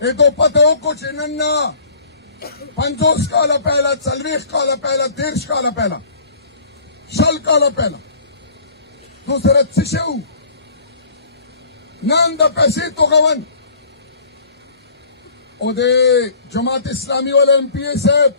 ایدو پتہ وکړو چې نن نه 50 کاله پهله 40 کاله پهله 30 کاله پهله 100 کاله پهله دو سره څه شو نن د پیسې توغون او د جماعت اسلامي والا ایم پی ای صاحب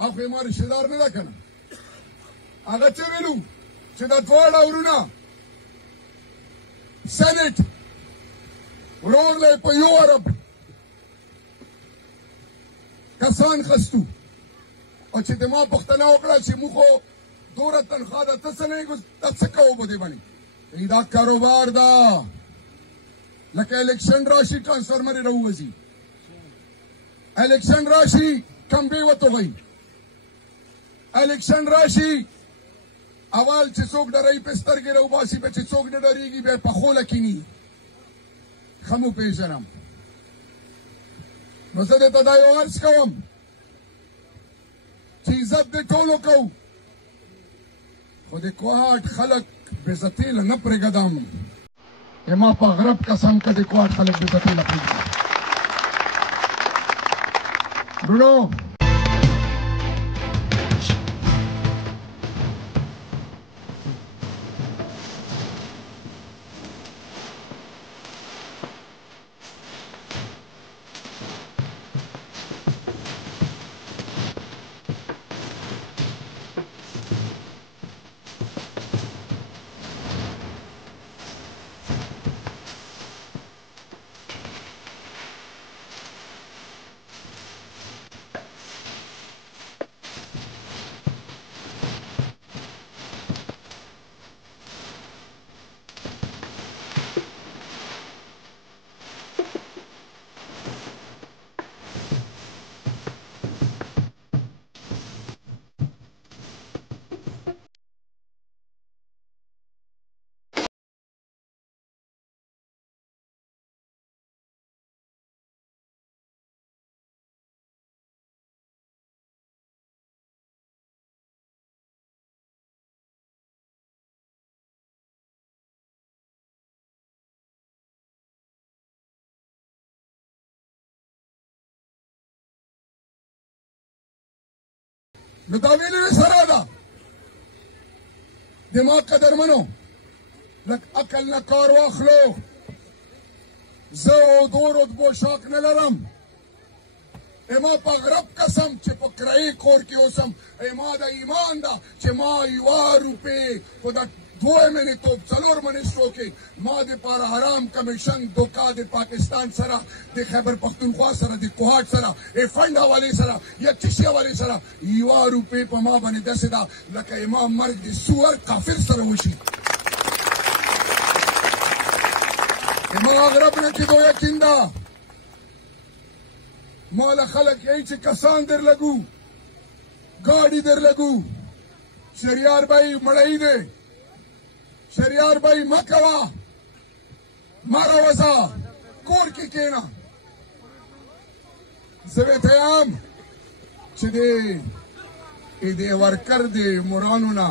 هغه ما رشته دار نه ده که نه هغه څه ویلو چې د دواړه ورونه سینټ ورغلی په یو ارب کسان خستو او چې د ما پوښتنه وکړه چې موږ خو دوره تنخواه ده ته څه نه یې ته څه کوو په دې باندې دا کاروبار ده لکه الیکشن راشي ټرانسفارمر یې راووځي الیکشن راشي کمبې وتوغئ الیکشن راشي اول چې څوک ډرئ پې سترګې راوباسي بیا چې څوک نه ډرېږي بیا یې په خوله کیني ښه مو پېژنم نو زه درته دا یو عرض کوم چې عزت دې ټولو کوو خو د کوهاټ خلک بېزتۍ له نه پرېږدم ما په غرب قسم که د کوهاټ خلک بېزتۍ له پرېږدم ورونو نو دا ویلې سره ده دماغ قدرمنو لږ عقل نه کار واخلو زه او دو رتبو شاک نه لرم ما په غرب قسم چې په کرایي کور کې اوسم ما د ایمان ده چې ما 1 روپۍ خو د 2 منې توپ 4 منې شو کې ما دپاره حرام کمیشن دوکا د پاکستان سره د خیبر پختونخوا سره د کوهاټ سره فنډ حوالې سره یا څه شي حوالې سره 1 روپۍ په ما باندې داسې ده لکه ما مرګ د سور کافر سره وشي ما غرب نه چې دو یقین ده ما له خلک یې چې کسان در لګو ګاډي در لګو شریار بھائی مړی دی شریار بھائی مکوا مروزا کور کې کېنا زه ته یم چې دې ورکر د مورانو نه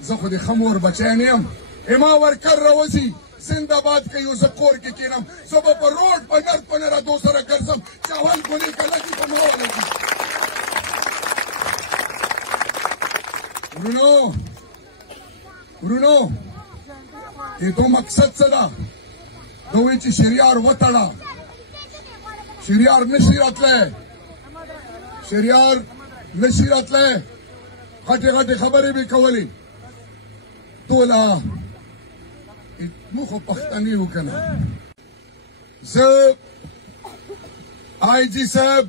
زه خو د ښه مور بچی نه یم ما ورکر راوځي زنده‌باد که یو زه کور کې کېنم زه به په روډ په نرد په نرادو سره ګرځم چې اول ګونې که لګي په ما ولګي ورونو د دو مقصد څه ده ده وایي چې شریار وتړه شریار نشي راتلی شریار نشي راتلی غټې غټې خبرې به کولې ټوله موږ خو پښتانه یو که نه زه آی جي صاحب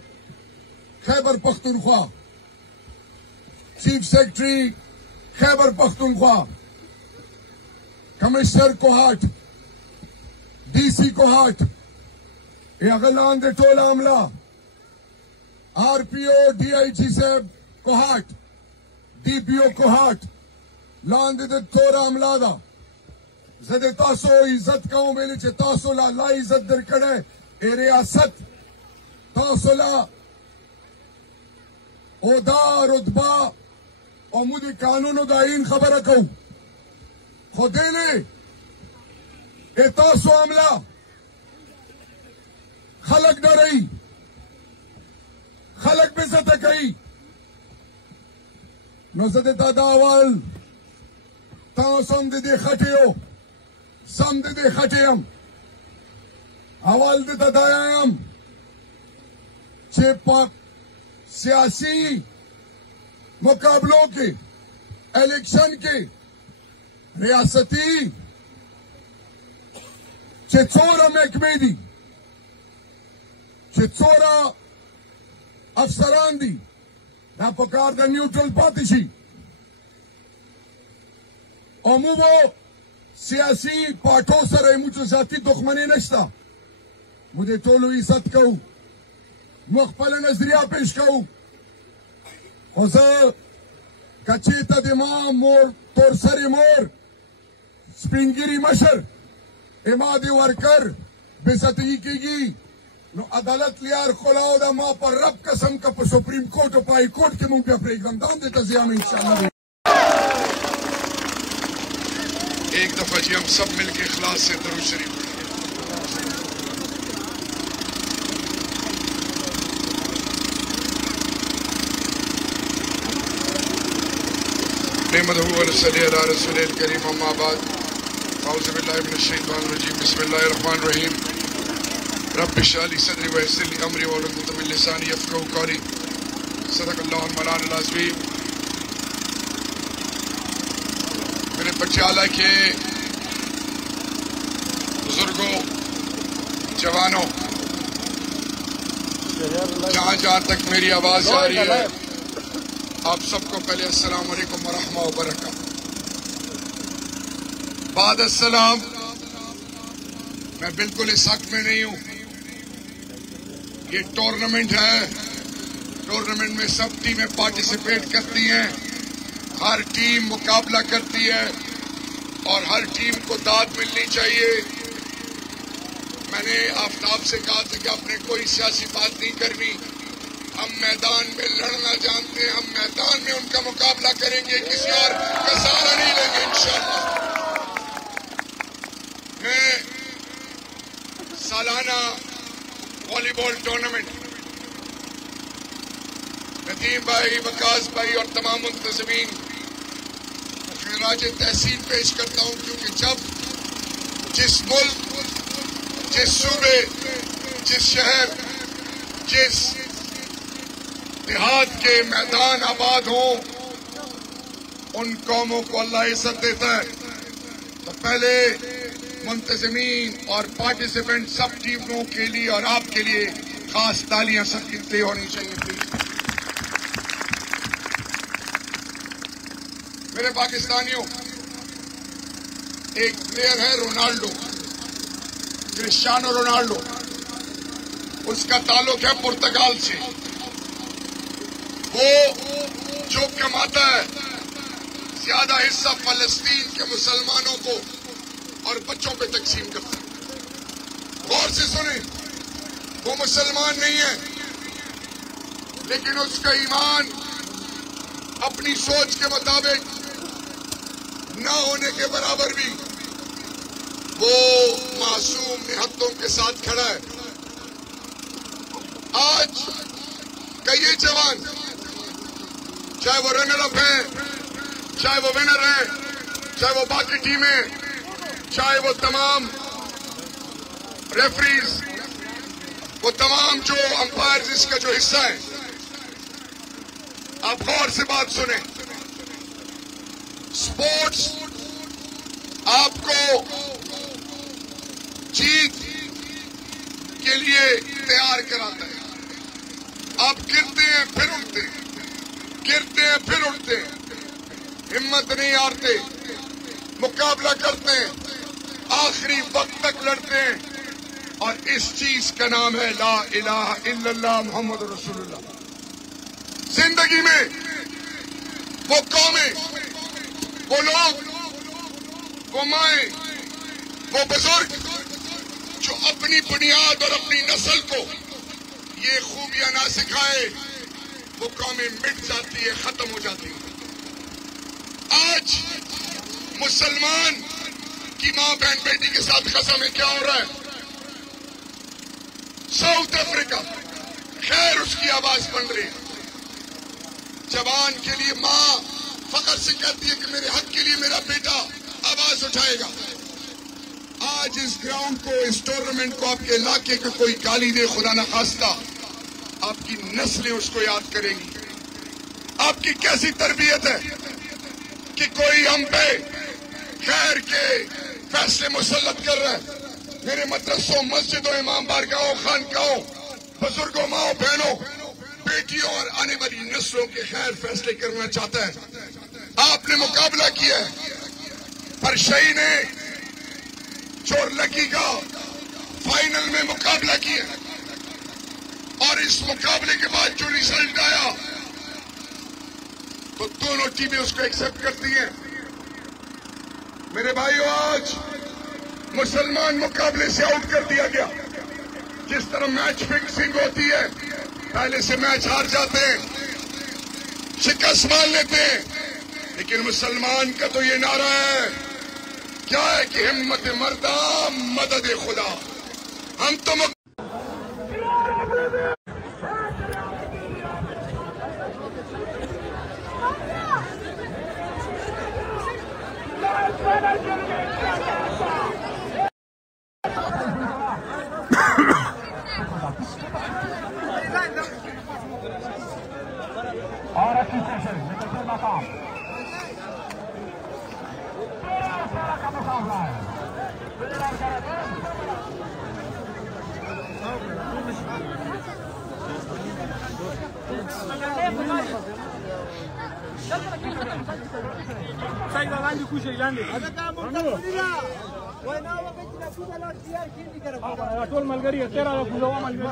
Khyber Pakhtunkhwa chief سیکرټري Khyber Pakhtunkhwa commissioner کوهاټ D سي کوهاټ هغه لاندې ټوله عمله آر پي او ډي آی جي صاحب کوهاټ ډي پي او کوهاټ لاندې د توره عمله ده زه د تاسو عزت کوم ویلې چې تاسو له الله عزت درکړی ریاست تاسو له عہده رتبه او موږ د قانونو د آئین خبره کوو خو دې نه تاسو عمله खलक डरई, खलक बेजत कई नजर दादावल तासम दे खटियो सम दे खटियम अवल दे दायाम चेपक सियासी मुकाबलों के इलेक्शन के रियासती चोरा महकमे दी चोरा अफसरान दी ना पकार द न्यूट्रल पातिशी अमूवो सियासी पार्टों सर मुझे जाती दुश्मनी नश्ता मुझे तोलू इज्जत कहूं मुख्तल नजरिया पेश कहूं खुद कच्ची तदिमा मोर तोरसरी मोर स्पिनगिरी मशर इमादी वर्कर बेसतगी की नो अदालत लियार खुलाओ दा मां पर रब कसम का सुप्रीम कोर्ट और हाई कोर्ट के मुंह पे अपने गंदाम देता जियाम इंशाअल्लाह। एक दफा जी हम सब मिलके इखलास से दरूद शरीफ नेमदहू व नसल्ली अला रसूलिल करीम अम्मा बाद औज़ु बिल्लाहि मिनश शैतानिर रजीम बिस्मिल्लाहिर रहमानिर रहीम रब्बि इश्रह ली सदरी व यस्सिर ली अमरी वहलुल उक़दतम मिन लिसानी यफ़क़हू क़ौली सदक़ल्लाहुल मौलाना अज़ीम। मेरे पटियाला के बुजुर्गों, जवानों, जहाँ जहाँ तक मेरी आवाज आ रही है, आप सबको पहले अस्सलाम वालेकुम व रहमतुल्लाहि व बरकातहू। बाद अस्सलाम, मैं बिल्कुल इस हक में नहीं हूं। ये टूर्नामेंट है, टूर्नामेंट में सब टीमें पार्टिसिपेट करती हैं, हर टीम मुकाबला करती है और हर टीम को दाद मिलनी चाहिए। मैंने आफ्ताब से कहा था कि आपने कोई सियासी बात नहीं करनी, हम मैदान में लड़ना जानते हैं, हम मैदान में उनका मुकाबला करेंगे, किसी और का सहारा नहीं लेंगे इंशाअल्लाह। मैं सालाना वॉलीबॉल टूर्नामेंट नदीम भाई, वकास भाई और तमाम मुंतज़मीन खैराज तहसीन पेश करता हूं, क्योंकि जब जिस मुल्क, जिस सूबे, जिस शहर, जिस देहात के मैदान आबाद हो, उन कौमों को अल्लाह इज्जत देता है। तो पहले मुंतज़मीन और पार्टिसिपेंट सब टीमों के लिए और आपके लिए खास तालियां सबके लिए होनी चाहिए प्लीज। मेरे पाकिस्तानियों, एक प्लेयर है रोनाल्डो, क्रिस्टियानो रोनाल्डो, उसका ताल्लुक है पुर्तगाल से। वो जो कमाता है ज्यादा हिस्सा फलस्तीन के मुसलमानों को और बच्चों पे तकसीम करता है। गौर से सुने, वो मुसलमान नहीं है, लेकिन उसका ईमान अपनी सोच के मुताबिक ना होने के बराबर भी वो मासूम निहत्तों के साथ खड़ा है। आज का ये जवान, चाहे वो रनर अप है, चाहे वो विनर है, चाहे वो बाकी टीमें, चाहे वो तमाम रेफरीज, वो तमाम जो अंपायर इसका जो हिस्सा है, आप गौर से बात सुने। स्पोर्ट्स आपको जीत के लिए तैयार कराता है। आप गिरते हैं फिर उठते हैं, गिरते हैं फिर उठते हैं, हिम्मत नहीं हारते, मुकाबला करते हैं, आखिरी वक्त तक लड़ते हैं। और इस चीज का नाम है ला इलाहा इल्लल्लाह मुहम्मद रसूलुल्लाह। जिंदगी में वो कौमें, वो लोग, वो माए, वो बुजुर्ग जो अपनी बुनियाद और अपनी नस्ल को ये खूबियां ना सिखाए, वो कौमें मिट जाती है, खत्म हो जाती है। आज मुसलमान की मां बहन बेटी के साथ कसम है, क्या हो रहा है? साउथ अफ्रीका, खैर उसकी आवाज बन रही है। जवान के लिए मां फख्र से कहती है कि मेरे हक के लिए मेरा बेटा आवाज उठाएगा। आज इस ग्राउंड को, इस टूर्नामेंट को आपके इलाके का कोई गाली दे, खुदा न खास्ता, आपकी नस्लें उसको याद करेंगी। आपकी कैसी तरबियत है कि कोई हम पे खैर के फैसले मुसल्लत कर रहा है। मेरे मदरसों, मस्जिदों, इमाम बारगाहों, खानकाहों, बुजुर्गों, माओ, बहनों, बेटियों और आने वाली नस्लों के खैर फैसले करना चाहता है। आपने मुकाबला किया है, पर शही ने चोरलकी का फाइनल में मुकाबला किया, और इस मुकाबले के बाद जो रिजल्ट आया तो दोनों टीमें उसको एक्सेप्ट करती हैं। मेरे भाइयों, आज मुसलमान मुकाबले से आउट कर दिया गया। जिस तरह मैच फिक्सिंग होती है, पहले से मैच हार जाते हैं, शिकस्त मान लेते हैं, लेकिन मुसलमान का तो ये नारा है, क्या है कि हिम्मत मर्दा मदद खुदा। हम तो और अच्छी सेशन निकलते मकाम का मुकाबला है। ټول ملګری تیرا غوړو ملګری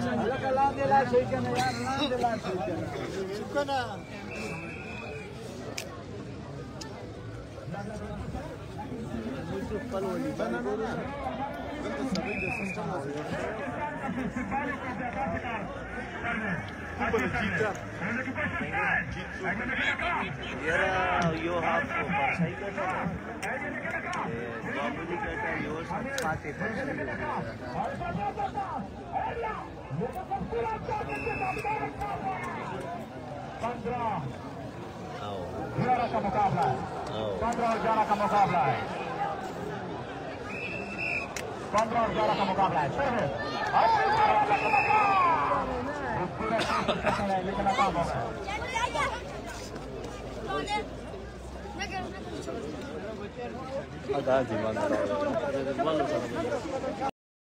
यो हाफ परसाई करता है, मामूली करता है, यो खाते का मुकाबला है। 15 और 11 का मुकाबला है। 15 और 11 का मुकाबला है। लेकिन नाकाम हो गया।